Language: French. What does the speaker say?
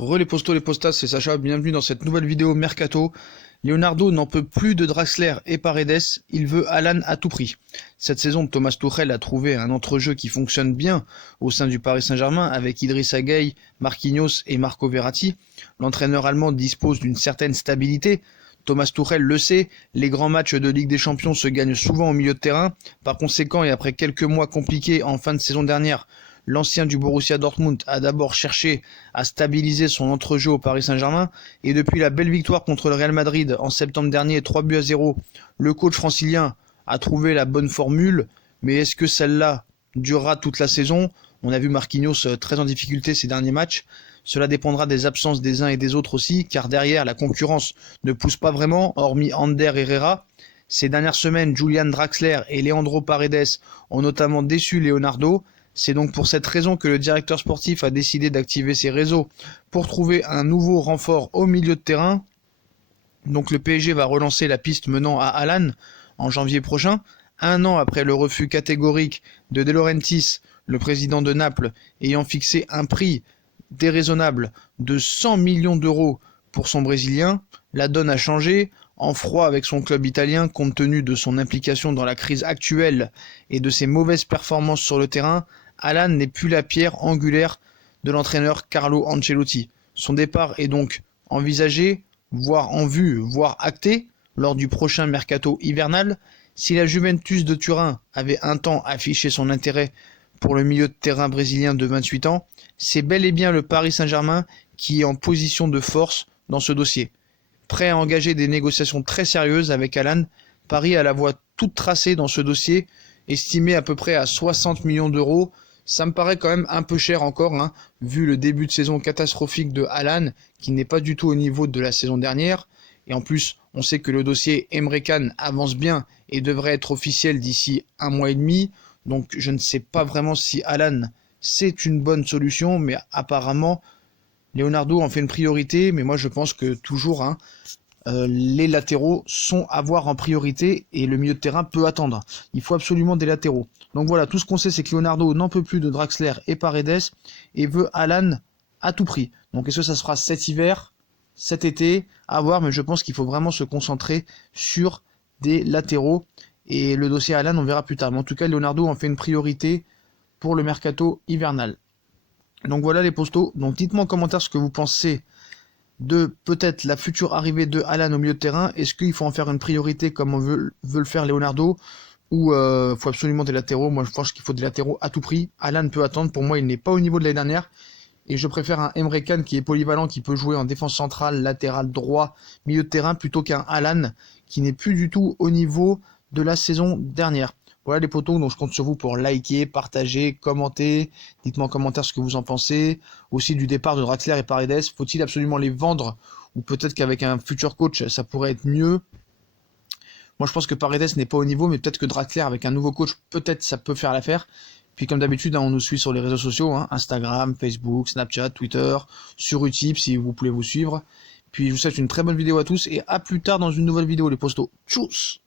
Les postos, les postas, c'est Sacha, bienvenue dans cette nouvelle vidéo Mercato. Leonardo n'en peut plus de Draxler et Paredes, il veut Alan à tout prix. Cette saison, Thomas Tuchel a trouvé un entrejeu qui fonctionne bien au sein du Paris Saint-Germain avec Idrissa Gueye, Marquinhos et Marco Verratti. L'entraîneur allemand dispose d'une certaine stabilité. Thomas Tuchel le sait, les grands matchs de Ligue des Champions se gagnent souvent au milieu de terrain. Par conséquent, et après quelques mois compliqués en fin de saison dernière, l'ancien du Borussia Dortmund a d'abord cherché à stabiliser son entrejeu au Paris Saint-Germain et depuis la belle victoire contre le Real Madrid en septembre dernier, 3-0, le coach francilien a trouvé la bonne formule, mais est-ce que celle-là durera toute la saison? On a vu Marquinhos très en difficulté ces derniers matchs. Cela dépendra des absences des uns et des autres aussi, car derrière, la concurrence ne pousse pas vraiment, hormis Ander Herrera. Ces dernières semaines, Julian Draxler et Leandro Paredes ont notamment déçu Leonardo. C'est donc pour cette raison que le directeur sportif a décidé d'activer ses réseaux pour trouver un nouveau renfort au milieu de terrain. Donc le PSG va relancer la piste menant à Alan en janvier prochain, un an après le refus catégorique de De Laurentiis, le président de Naples, ayant fixé un prix déraisonnable de 100 millions d'euros pour son Brésilien. La donne a changé, en froid avec son club italien compte tenu de son implication dans la crise actuelle et de ses mauvaises performances sur le terrain. Alan n'est plus la pierre angulaire de l'entraîneur Carlo Ancelotti. Son départ est donc envisagé, voire en vue, voire acté, lors du prochain mercato hivernal. Si la Juventus de Turin avait un temps affiché son intérêt pour le milieu de terrain brésilien de 28 ans, c'est bel et bien le Paris Saint-Germain qui est en position de force dans ce dossier. Prêt à engager des négociations très sérieuses avec Alan, Paris a la voie toute tracée dans ce dossier, estimé à peu près à 60 millions d'euros. Ça me paraît quand même un peu cher encore, vu le début de saison catastrophique de Alan, qui n'est pas du tout au niveau de la saison dernière. Et en plus, on sait que le dossier Emre Can avance bien et devrait être officiel d'ici 1 mois et demi. Donc je ne sais pas vraiment si Alan c'est une bonne solution, mais apparemment Leonardo en fait une priorité. Mais moi je pense que toujours les latéraux sont à voir en priorité et le milieu de terrain peut attendre. Il faut absolument des latéraux. Donc voilà, tout ce qu'on sait, c'est que Leonardo n'en peut plus de Draxler et Paredes et veut Alan à tout prix. Donc est-ce que ça se fera cet hiver, cet été, à voir, mais je pense qu'il faut vraiment se concentrer sur des latéraux. Et le dossier Alan, on verra plus tard. Mais en tout cas, Leonardo en fait une priorité pour le mercato hivernal. Donc voilà les postos. Donc dites-moi en commentaire ce que vous pensez de peut-être la future arrivée de Alan au milieu de terrain. Est-ce qu'il faut en faire une priorité comme on veut le faire Leonardo, ou faut absolument des latéraux? Moi je pense qu'il faut des latéraux à tout prix. Alan peut attendre, pour moi il n'est pas au niveau de l'année dernière. Et je préfère un Emre Can qui est polyvalent, qui peut jouer en défense centrale, latéral droit, milieu de terrain, plutôt qu'un Alan qui n'est plus du tout au niveau de la saison dernière. Voilà les potos, donc je compte sur vous pour liker, partager, commenter. Dites-moi en commentaire ce que vous en pensez. Aussi du départ de Draxler et Paredes. Faut-il absolument les vendre? Ou peut-être qu'avec un futur coach, ça pourrait être mieux. Moi je pense que Paredes n'est pas au niveau, mais peut-être que Draxler avec un nouveau coach, peut-être ça peut faire l'affaire. Puis comme d'habitude, on nous suit sur les réseaux sociaux, Instagram, Facebook, Snapchat, Twitter, sur Utip si vous voulez vous suivre. Puis je vous souhaite une très bonne vidéo à tous et à plus tard dans une nouvelle vidéo les postos. Tchuss!